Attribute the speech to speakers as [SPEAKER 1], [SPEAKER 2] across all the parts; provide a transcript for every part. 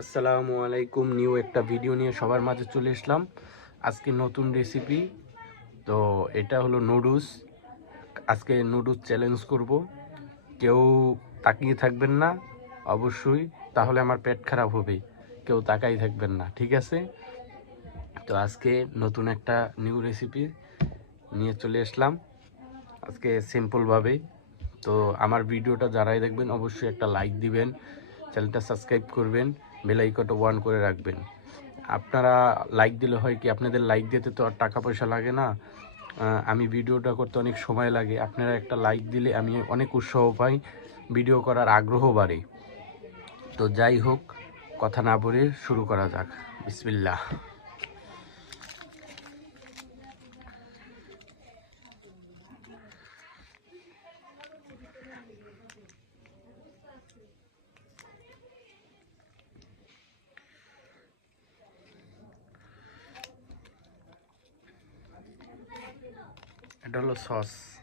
[SPEAKER 1] আসসালামু আলাইকুম, নিউ একটা ভিডিও নিয়ে সবার মাঝে চলে এসলাম। আজকে নতুন রেসিপি তো এটা হলো নুডলস আজকে নুডলস চ্যালেঞ্জ করব। কেউ তাকিয়ে থাকবেন না, অবশ্যই। তাহলে আমার পেট খারাপ হবে, কেউ তাকাই থাকবেন না, ঠিক আছে? তো আজকে নতুন একটা নিউ রেসিপি নিয়ে চলে আসলাম আজকে সিম্পলভাবে তো আমার ভিডিওটা যারাই দেখবেন, অবশ্যই একটা লাইক দিবেন চ্যানেলটা সাবস্ক্রাইব করবেন। বেল আইকনটা ওয়ান করে রাখবেন। আপনারা লাইক দিলে হয় কি, আপনাদের লাইক দিতে তো আর টাকা পয়সা লাগে না। আমি ভিডিওটা করতে অনেক সময় লাগে। আপনারা একটা লাইক দিলে আমি অনেক উৎসাহ পাই, ভিডিও করার আগ্রহ বাড়ে। তো যাই হোক, কথা না বলে শুরু করা যাক। বিসমিল্লাহ। এটা হলো সস।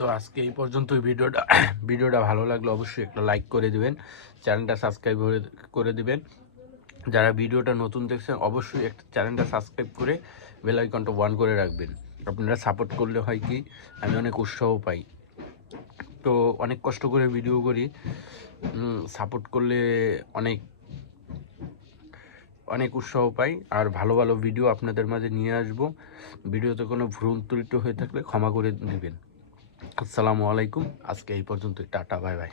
[SPEAKER 1] তো আজকে এই পর্যন্তই। ভিডিওটা ভিডিওটা ভালো লাগলে অবশ্যই একটা লাইক করে দিবেন। চ্যানেলটা সাবস্ক্রাইব করে দিবেন। যারা ভিডিওটা নতুন দেখছেন, অবশ্যই একটা চ্যানেলটা সাবস্ক্রাইব করে বেল আইকনটা ওয়ান করে রাখবেন। আপনারা সাপোর্ট করলে হয় কি, আমি অনেক উৎসাহ পাই। তো অনেক কষ্ট করে ভিডিও করি। সাপোর্ট করলে অনেক অনেক উৎসাহ পাই। আর ভালো ভালো ভিডিও আপনাদের মাঝে নিয়ে আসব। ভিডিওতে কোনো ভ্রূণ ত্রুটি হয়ে থাকলে ক্ষমা করে দিবেন। আসসালামু আলাইকুম। আজকে এই পর্যন্তই। টাটা বাই বাই।